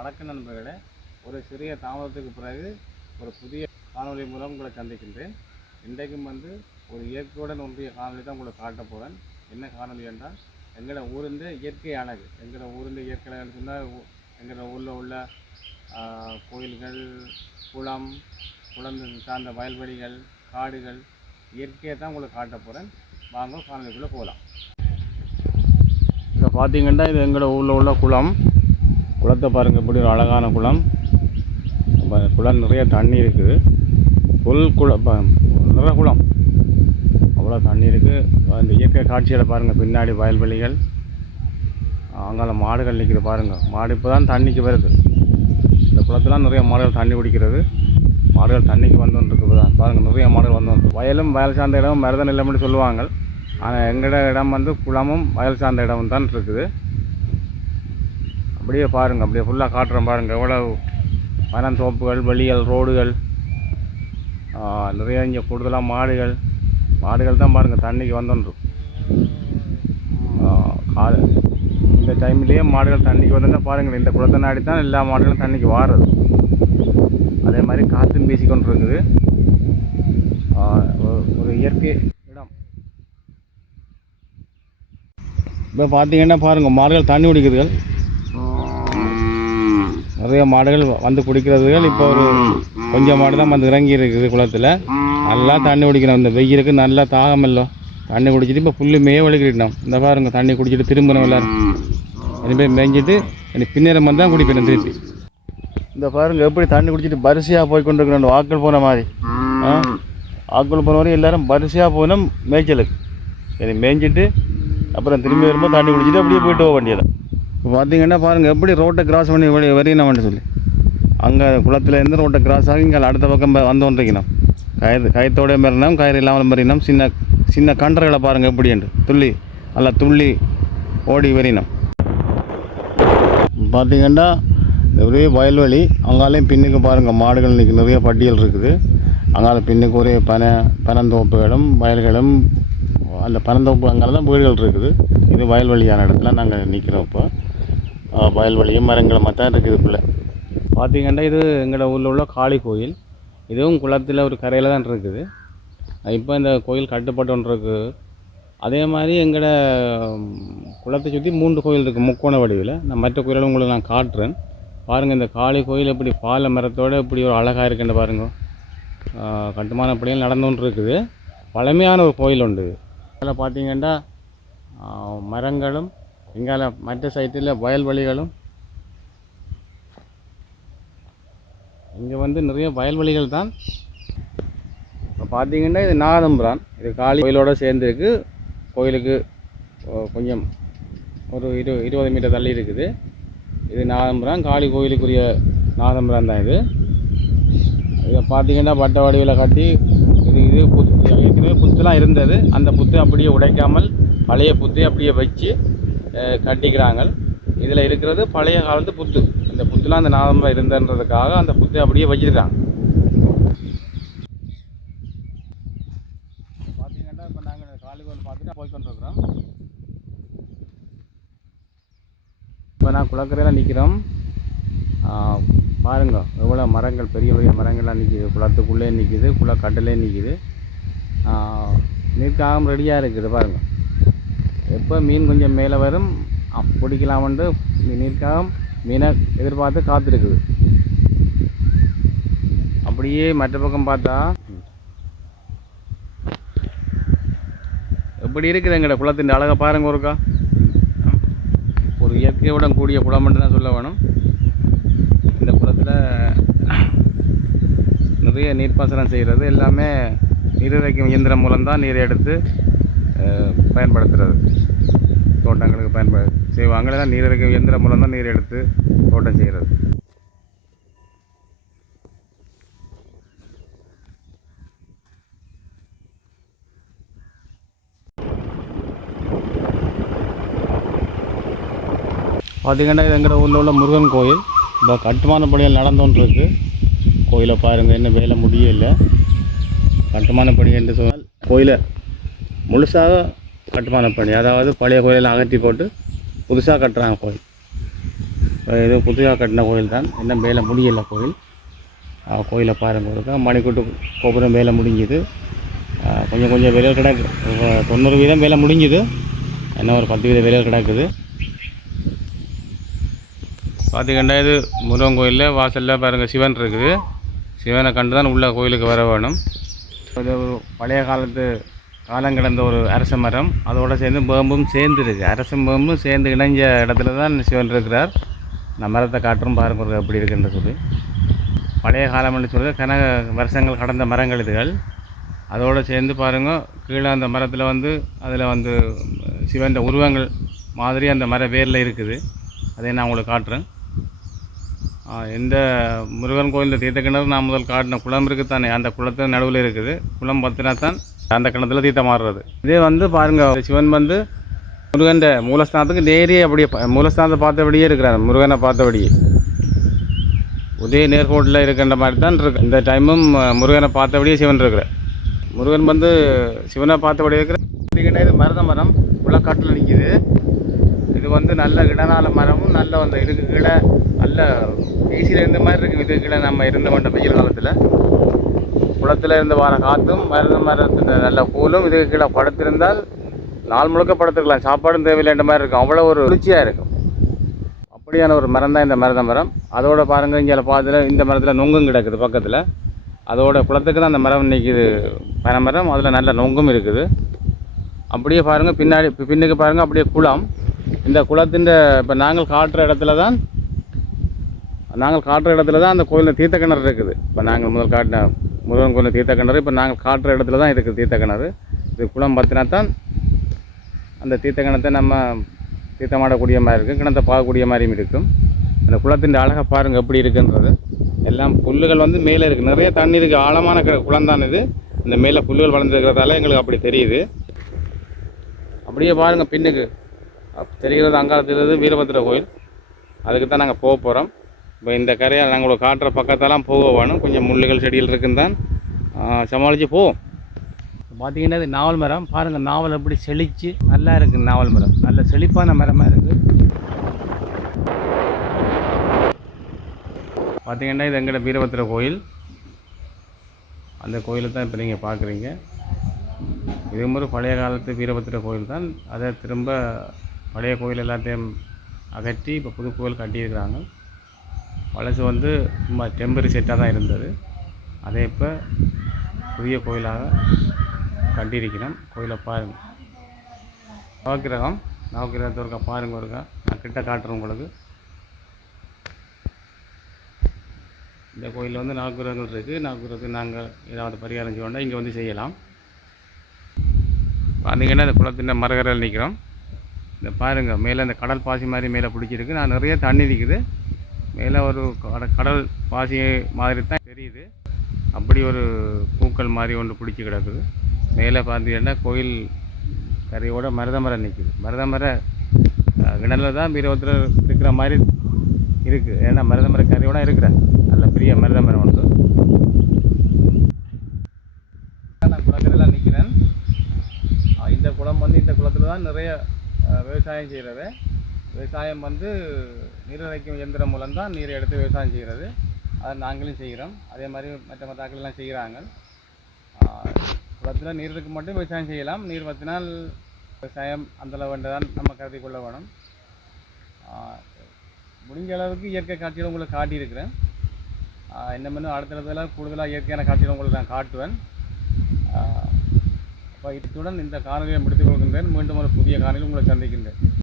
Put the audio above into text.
வணக்கம் நண்பர்களே, ஒரு சிறிய தாமதத்துக்கு பிறகு ஒரு புதிய காணொலி மூலம் உங்களை சந்திக்கின்றேன். இன்றைக்கும் ஒரு இயற்கையுடன் ஒன்றிய காணொலி தான் உங்களை காட்ட போகிறேன். என்ன காணொலி என்றால், எங்களோட ஊரில் இயற்கை அழகு. எங்களோட ஊரில் இயற்கை அழகுன்னு சொன்னால், எங்களோட ஊரில் உள்ள கோயில்கள், குளம் சார்ந்த வயல்வெளிகள், காடுகள், இயற்கையை தான் உங்களுக்கு காட்ட போகிறேன். வாங்க காணொலிக்குள்ளே போகலாம். இப்போ பார்த்தீங்கன்னா, இது எங்களோட ஊரில் உள்ள குளம். குளத்தை பாருங்கள், இப்படி ஒரு அழகான குளம். குளம் நிறைய தண்ணி இருக்குது. நிறைய குளம், அவ்வளோ தண்ணி இருக்குது. அந்த இயற்கை காட்சிகளை பாருங்கள். பின்னாடி வயல்வெளிகள், அங்கால மாடுகள் நிற்கிது பாருங்கள். மாடு இப்போ தான் தண்ணிக்கு வருது. இந்த குளத்துலாம் நிறைய மாடுகள் தண்ணி குடிக்கிறது. மாடுகள் தண்ணிக்கு வந்துருக்கு தான் பாருங்கள். நிறைய மாடுகள் வந்து வயலும் வயல் சார்ந்த இடமும் மருத நிலம்னு சொல்லுவாங்க. ஆனால் எங்களோட இடம் குளமும் வயல் சார்ந்த இடமும் தான் இருக்குது. அப்படியே பாருங்கள், அப்படியே ஃபுல்லாக காட்டுறோம் பாருங்கள். எவ்வளோ பனந்தோப்புகள், வெளிகள், ரோடுகள், நிறைய இங்கே கூடுதலாக மாடுகள் தான் பாருங்கள் தண்ணிக்கு வந்துடும். இந்த டைம்லேயே மாடுகள் தண்ணிக்கு வந்தால் பாருங்கள். இந்த குளத்தை நாடி தான் எல்லா மாடுகளும் தண்ணிக்கு வாருது. அதே மாதிரி காற்றும் வீசிக்கொண்டு இருக்குது. ஒரு இயற்கை இடம். இப்போ பார்த்தீங்கன்னா பாருங்கள், மாடுகள் தண்ணி குடிக்கிறதுகள், நிறைய மாடுகள் வந்து குடிக்கிறதுகள். இப்போ ஒரு கொஞ்சம் மாடு தான் வந்து இறங்கி இருக்குது குளத்தில். நல்லா தண்ணி குடிக்கணும். இந்த வெயிலுக்கு நல்லா தாகம் இல்லை. தண்ணி குடிச்சிட்டு இப்போ புல்லு வலிக்கிட்டோம். இந்த பாருங்க, தண்ணி குடிச்சிட்டு திரும்பணும் எல்லோரும். இனிமேல் மேய்ஞ்சிட்டு எனக்கு பின்னேறம் வந்து தான் குடிப்பேன் திருப்பி. இந்த பாருங்கள், எப்படி தண்ணி குடிச்சிட்டு வரிசையாக போய் கொண்டு இருக்கணும். ஆக்கள் போன மாதிரி ஆக்கள் போன வரையும் எல்லோரும் வரிசையாக போனோம் மேய்ச்சலுக்கு. சரி, மேய்ஞ்சிட்டு அப்புறம் திரும்பி வரும்போது தண்ணி குடிச்சிட்டு அப்படியே போய்ட்டு போக வேண்டியது. இப்போ பார்த்தீங்கன்னா பாருங்கள், எப்படி ரோட்டை கிராஸ் பண்ணி வரையினோம்னு சொல்லி அங்கே குளத்துலேருந்து ரோட்டை கிராஸ் ஆகி இங்கே அடுத்த பக்கம் வந்துருக்கணும். கயத்தோட மாரினோம், கயிறு இல்லாமல் மாரினோம். சின்ன கண்டர்களை பாருங்கள் எப்படின்ட்டு நல்லா துள்ளி ஓடி வரையினோம். பார்த்தீங்கன்னா ஒரே வயல்வெளி. அங்காலையும் பின்னுக்கு பாருங்கள், மாடுகள் இன்றைக்கி நிறைய பட்டியல் இருக்குது. அங்கால பின்னுக்கு ஒரே பனந்தோப்புகளும் வயல்களும். அந்த பனந்தோப்பு அங்கால தான் வீடுகள் இருக்குது. இது வயல்வெளியான இடத்துல நாங்கள் நிற்கிறோம். இப்போ வயல்வெளியும் மரங்களும் தான் இருக்குது. இதுக்குள்ளே பார்த்திங்கன்னா இது எங்களோட ஊரில் உள்ள காளி கோயில். இதுவும் குளத்தில் ஒரு கரையில் தான் இருக்குது. இப்போ இந்த கோயில் கட்டுப்பட்டு ஒன்று இருக்குது. அதே மாதிரி எங்களோட குளத்தை சுற்றி 3 கோயில் இருக்குது முக்கோண வடிவில். நான் மற்ற கோயிலும் உங்களுக்கு நான் காட்டுறேன் பாருங்கள். இந்த காளி கோயில் எப்படி பாலை மரத்தோடு இப்படி ஒரு அழகாக இருக்குன்னு பாருங்க. கட்டுமான பணிகள் நடந்து கொண்டு இருக்குது. பழமையான ஒரு கோயில் உண்டு. அதில் பார்த்திங்கன்னா மரங்களும், இங்கால மற்ற சைட்டில் வயல்வெளிகளும். இங்கே நிறைய வயல்வெளிகள் தான். இப்போ பார்த்திங்கன்னா இது நாகதம்பிரான். இது காளி கோயிலோடு சேர்ந்துருக்கு. கோயிலுக்கு கொஞ்சம் ஒரு 20 மீட்டர் தள்ளி இருக்குது. இது நாகதம்பிரான், காளி கோயிலுக்குரிய நாகதம்பிரான் தான் இது. இதை பார்த்திங்கன்னா பட்ட வடிவில் கட்டி இது ஏற்கனவே புத்துலாம் இருந்தது. அந்த புத்து அப்படியே உடைக்காமல் பழைய புத்தை அப்படியே வச்சு கட்டிக்கிறாங்க. இதில் இருக்கிறது பழைய காலத்து புத்து. இந்த புத்துலாம் அந்த நாகதம்பிரான் இருந்ததுன்றதுக்காக அந்த புத்தை அப்படியே வச்சுருக்காங்க. பார்த்தீங்கன்னா இப்போ நாங்கள் காளி கோயில் பார்த்துட்டு போய்கொண்டிருக்கிறோம். இப்போ நான் குளக்கரையில் நிற்கிறோம். பாருங்கள், எவ்வளோ மரங்கள், பெரிய பெரிய மரங்கள்லாம் நிற்கிது. குளத்துக்குள்ளே நிற்கிது, குளக்கட்டிலே நிற்கிது. நீர்க்காகம் ரெடியாக இருக்குது பாருங்கள். எப்போ மீன் கொஞ்சம் மேலே வரும் பிடிக்கலாம்னு நீர்க்காகம் மீனை எதிர்பார்த்து காத்திருக்குது. அப்படியே மற்ற பக்கம் பார்த்தா எப்படி இருக்குது எங்களோட குளத்தின் அழகை பாருங்க. ஒருக்கா ஒரு இயற்கையுடன் கூடிய குளம் மட்டும் தான் சொல்ல வேணும். இந்த குளத்தில் நிறைய நீர்ப்பாசனம் செய்கிறது எல்லாமே நீரிறைக்கும் இயந்திரம் மூலம்தான் நீரை எடுத்து பயன்படுத்துகிறது. தோட்டங்களுக்கு செய்வாங்க. தான் நீரிறைக்கும் இயந்திரம் மூலம் தான் நீர் எடுத்து தோட்டம் செய்கிறது. பார்த்திங்கன்னா இது எங்கள் ஊரில் உள்ள முருகன் கோயில். இப்போ கட்டுமான பணிகள் நடந்தோன்றிருக்கு. கோயிலை பாருங்கள், இன்னும் வேலை முடியலை. கட்டுமான பணி என்று சொன்னால் கோயிலை முழுசாக கட்டுமான பணி, அதாவது பழைய கோயிலெல்லாம் அகற்றி போட்டு புதுசாக கட்டுறாங்க கோயில். இது புதிதாக கட்டின கோயில் தான், இன்னும் வேலை முடியலை கோயில். கோயிலை பாருங்கள் இருக்கா, மணிக்கூட்டு கோபுரம் வேலை முடிஞ்சுது. கொஞ்சம் கொஞ்சம் வேலைகள் கிடக்கு. 90% வேலை முடிஞ்சுது, இன்னும் ஒரு 10% வேலைகள் கிடக்குது. பார்த்திங்கன்னா இது முருகன் கோயிலில் வாசலில் பாருங்கள் சிவன் இருக்குது. சிவனை கண்டு தான் உள்ள கோயிலுக்கு வர வேணும். அது ஒரு பழைய காலத்து காலம் கிடந்த ஒரு அரச மரம், அதோடு சேர்ந்து வேம்பும் சேர்ந்து இருக்குது. அரசும் வேம்பும் சேர்ந்து இணைஞ்ச இடத்துல தான் சிவன் இருக்கிறார். நான் மரத்தை காட்டுறோம் பாருங்க எப்படி இருக்குன்னு சொல்லி. பழைய காலம்னு சொல்லி கனக வருஷங்கள் கடந்த மரங்கள் இதுகள். அதோடு சேர்ந்து பாருங்கள் கீழே அந்த மரத்தில் வந்து அதில் வந்து சிவன் உருவங்கள் மாதிரி அந்த மர வேரில் இருக்குது. அதை நான் உங்களுக்கு காட்டுறேன். இந்த முருகன் கோயிலில் தீர்த்த கிணறு நான் முதல் காட்டின குளம் இருக்குது தானே, அந்த குளத்து நடுவில் இருக்குது. குளம் பற்றினா தான் அந்த கிணத்துல தீர்த்தம் மாறுறது. இதே வந்து பாருங்கள் சிவன் வந்து முருகன் மூலஸ்தானத்துக்கு நேரியே அப்படியே மூலஸ்தானத்தை பார்த்தபடியே இருக்கிறார். முருகனை பார்த்தபடியே உதய நேர்கோட்டில் இருக்கின்ற மாதிரி தான் இருக்கு. இந்த டைமும் முருகனை பார்த்தபடியே சிவன் இருக்கிறார். முருகன் வந்து சிவனை பார்த்தபடியே இருக்கிற. இது மருத மரம் முளைக்காட்டில் நிற்கிது. இது வந்து நல்ல இடநாள மரமும் நல்ல வந்து இதுக்கு கீழே நல்ல ஈஸியில் இருந்த மாதிரி இருக்குது. இதுக்கு கீழே நம்ம இருந்த மாட்டோம் வெயில் காலத்தில். குளத்தில் இருந்து வர காற்றும் மருத மரத்தின் நல்ல கூலும் இதுக்கு கீழே படுத்திருந்தால் நாள் முழுக்க படுத்துக்கலாம். சாப்பாடும் தேவையில்லைன்ற மாதிரி இருக்கும். அவ்வளோ ஒரு ருச்சியாக இருக்கும். அப்படியான ஒரு மரம் தான் இந்த மருத மரம். அதோட பாருங்கள் இங்கே பார்த்துல இந்த மரத்தில் நொங்கும் கிடக்குது பக்கத்தில். அதோட குளத்துக்கு தான் அந்த மரம் நிற்கிது பனைமரம். அதில் நல்ல நொங்கும் இருக்குது. அப்படியே பாருங்கள் பின்னுக்கு பாருங்கள் அப்படியே குளம். இந்த குளத்தின் இப்போ நாங்கள் காட்டுற இடத்துல தான் அந்த கோயிலில் தீர்த்த கிணறு இருக்குது. இப்போ நாங்கள் முதல் காட்டின முருகன் கோயிலில் தீர்த்த கிணறு இப்போ நாங்கள் காட்டுற இடத்துல தான் இருக்குது தீர்த்த கிணறு. இது குளம் பார்த்தினா தான் அந்த தீர்த்த கிணத்தை நம்ம தீர்த்தமாடக்கூடிய மாதிரி இருக்குது, கிணத்தை பார்க்கக்கூடிய மாதிரியும் இருக்கும். அந்த குளத்தின் அழகை பாருங்கள் எப்படி இருக்குன்றது. எல்லாம் புல்லுகள் வந்து மேலே இருக்குது. நிறைய தண்ணி இருக்குது. ஆழமான குளம் தான் இது. அந்த மேலே புல்லுகள் வளர்ந்துருக்கிறதால எங்களுக்கு அப்படி தெரியுது. அப்படியே பாருங்கள் பின்னுக்கு தெரிகிறது அங்காளத்தில் வீரபத்திர கோயில். அதுக்கு தான் நாங்கள் போக போகிறோம். இப்போ இந்த கரையை நாங்கள் காட்டுற பக்கத்தெல்லாம் போக வேணும். கொஞ்சம் முள்ளுகள் செடிகள் இருக்குன்னு தான் சமாளித்து போவோம். பார்த்திங்கன்னா இது நாவல் மரம் பாருங்கள். நாவல் எப்படி செழித்து நல்லா இருக்குது. நாவல் மரம் நல்ல செழிப்பான மரமாக இருக்குது. பார்த்திங்கன்னா இது எங்களோட வீரபத்திர கோயில். அந்த கோயிலை தான் இப்போ நீங்கள் பார்க்குறீங்க. இது ஒரு பழைய காலத்து வீரபத்திர கோயில் தான். அதை திரும்ப பழைய கோயில் எல்லாத்தையும் அகற்றி இப்போ புது கோயில் கட்டியிருக்கிறாங்க. பழசு வந்து சும்மா டெம்பரரி செட்டாக தான் இருந்தது. அதை இப்போ புதிய கோயிலாக கட்டியிருக்கிறோம். கோயிலை பாருங்கள். நவக்கிரகத்தை ஒருக்கா பாருங்கள். ஒருக்கா நான் கிட்ட காட்டுறேன் உங்களுக்கு. இந்த கோயிலில் வந்து நவக்கிரகங்கள் இருக்குது. நவக்கிரகத்துக்கு நாங்கள் ஏதாவது பரிகாரம் செய்ய இங்கே வந்து செய்யலாம். பார்த்தீங்கன்னா இந்த குளத்தின் மரகரையில் நிற்கிறோம். இந்த பாருங்கள் மேலே இந்த கடல் பாசி மாதிரி மேலே பிடிச்சிருக்கு. நான் நிறைய தண்ணி நிற்குது. மேலே ஒரு கடல் பாசி மாதிரி தான் தெரியுது. அப்படி ஒரு பூக்கள் மாதிரி ஒன்று பிடிச்சி கிடக்குது. மேலே பார்த்தீங்கன்னா கோயில் கரையோட மருத மரம் நிற்குது. மருத மர கிணறுல தான் வீரபத்திரர் இருக்கிற மாதிரி இருக்குது. ஏன்னா மருத மர கரையோட இருக்கிறேன். நல்ல பெரிய மருத மரம் உண்டு. நான் குளக்கரையில் நிற்கிறேன். இந்த குளம் வந்து இந்த குளத்தில் தான் நிறைய விவசாயம் செய்கிறது. விவசாயம் வந்து நீர் இறைக்கும் இயந்திரம் மூலம் தான் நீரை எடுத்து விவசாயம் செய்கிறது. அதை நாங்களும் செய்கிறோம். அதே மாதிரி மற்ற தாக்கள்லாம் செய்கிறாங்க. குளத்தில் நீர் இருக்கு மட்டும் விவசாயம் செய்யலாம். நீர் வற்றினால் விவசாயம் அந்தளவு வேண்டதான் நம்ம கருதி கொள்ள வேணும். முடிஞ்ச அளவுக்கு இயற்கை காட்சிகள் உங்களுக்கு காட்டியிருக்கிறேன். இன்னும் அடுத்த கூடுதலாக இயற்கையான காட்சிகள் உங்களுக்கு நான் காட்டுவேன். இப்போ இத்துடன் இந்த காணொலியை முடித்துக் கொள்கின்றேன். மீண்டும் ஒரு புதிய காணொலியில் உங்களை சந்திக்கின்றேன்.